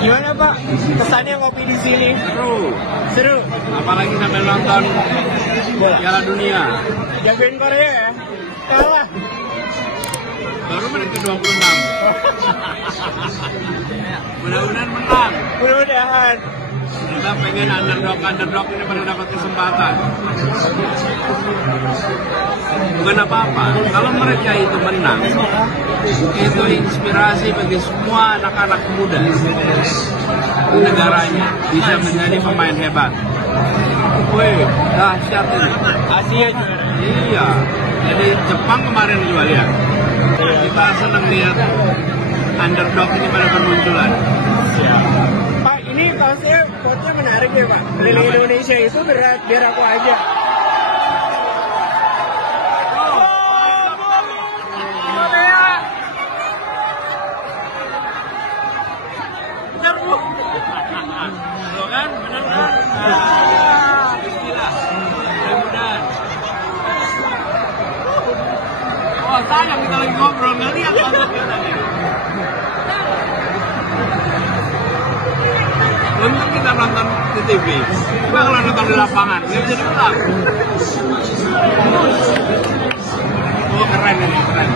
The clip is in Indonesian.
Gimana Pak? Kesannya ngopi di sini? Seru. Seru. Apalagi sambil nonton Piala Dunia. Jagoin Korea ya? Kalah. Baru menit ke-26. Mudah-mudahan menang. Mudah-mudahan. Kita pengen underdog ini pada dapat kesempatan. Bukan apa-apa. Kalau mereka itu menang, itu inspirasi bagi semua anak-anak muda di negaranya bisa menjadi pemain hebat. Wih, dahsyat ini. Asia juara. Iya. Jadi Jepang kemarin juga lihat. Kita senang lihat underdog ini pada bermunculan. Pak, ini kaosnya quote-nya menarik ya Pak. Keliling Indonesia itu berat, biar aku aja. Tuh kan, benar kan? Bismillah. Mudah-mudahan. Oh, sayang kita lagi ngobrol, nggak lihat masuknya tadi. Untung kita nonton di TV. Coba kalau nonton di lapangan, nggak bisa diulang. Oh, keren ini, keren.